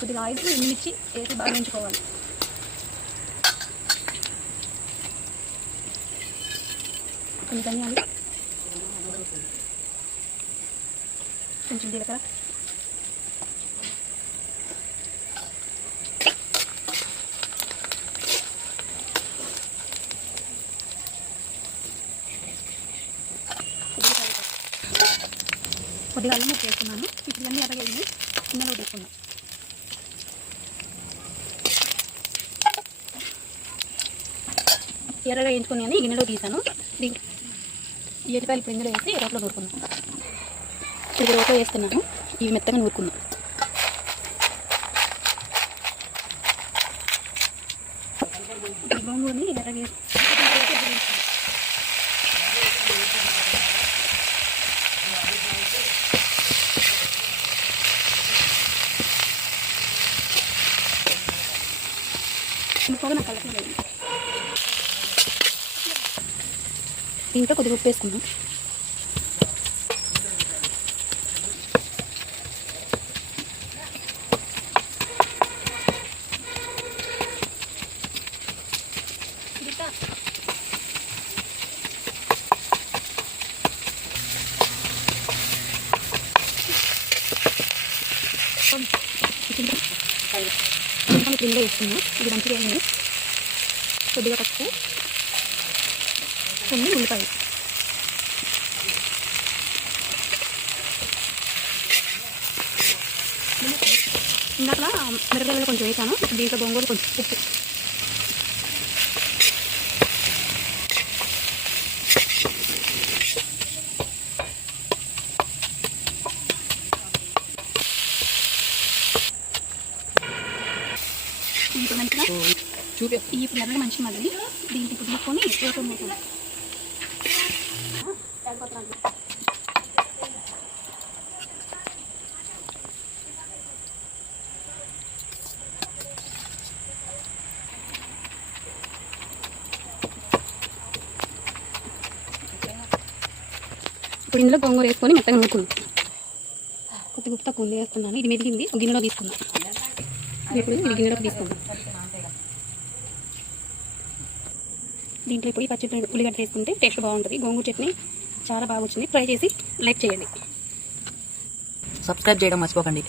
కొద్దిగా ఆయిల్ ఎండుమిర్చి వేసి బాగా వేయించుకోవాలి. కొన్ని ధనియాలు, కొంచెం జీలకర్ర, కొద్దిగా అల్లం ముక్క వేసుకున్నాను. ఇప్పుడు అన్నీ ఎర్రగేసి గిన్నెలో తీసుకున్నాను. ఎర్రగా వేయించుకుని అని గిన్నెలో తీసాను. ఈ ఎల్లిపాయలు ఇప్పుడు ఇందులో వేసి రోట్లో నూరుకున్నాను. ఇప్పుడు రోట్లో వేస్తున్నాను. ఇవి మెత్తగా నూరుకున్నాను. ఈ గోంగూరని ఎర్రగా పోగా నాకు కలపడం లేదు. దీంట్లో కొద్దిగా ఉప్పు వేసుకుందాం. క్రీమ్లో వేసుకున్నాం. ఇది మంచిగా అయింది. కొద్దిగా పసుపు, కొన్ని ఉల్లిపాయలు, ఇందాక మిరపకాయలు కొంచెం వేసాను. దీంట్లో గోంగూర కొంచెం ఉప్పు, ఇప్పుడు మంచిగా ఇప్పుడు ఎర్రగా మంచిగా మళ్ళీ దీనికి ఇప్పుడు తీసుకొని రోట్లో మూసుకుంటాం. ఇప్పుడు ఇందులో గోంగూర వేసుకొని మెత్తగా నూరుకుందాం. కొద్దిగా ఉప్పు తక్కువ వేస్తున్నాను. ఇది మెదిగింది, ఒక గిన్నెలో తీసుకుందాం. ఇప్పుడు ఇది గిన్నెలోకి తీసుకుందాం. దీంట్లో ఇప్పుడు పచ్చి ఉల్లిగడ్డ వేసుకుంటే టేస్ట్ బాగుంటుంది. గోంగూర చట్నీ చాలా బాగా వచ్చింది. ట్రై చేసి లైక్ చేయండి. సబ్స్క్రైబ్ చేయడం మర్చిపోకండి.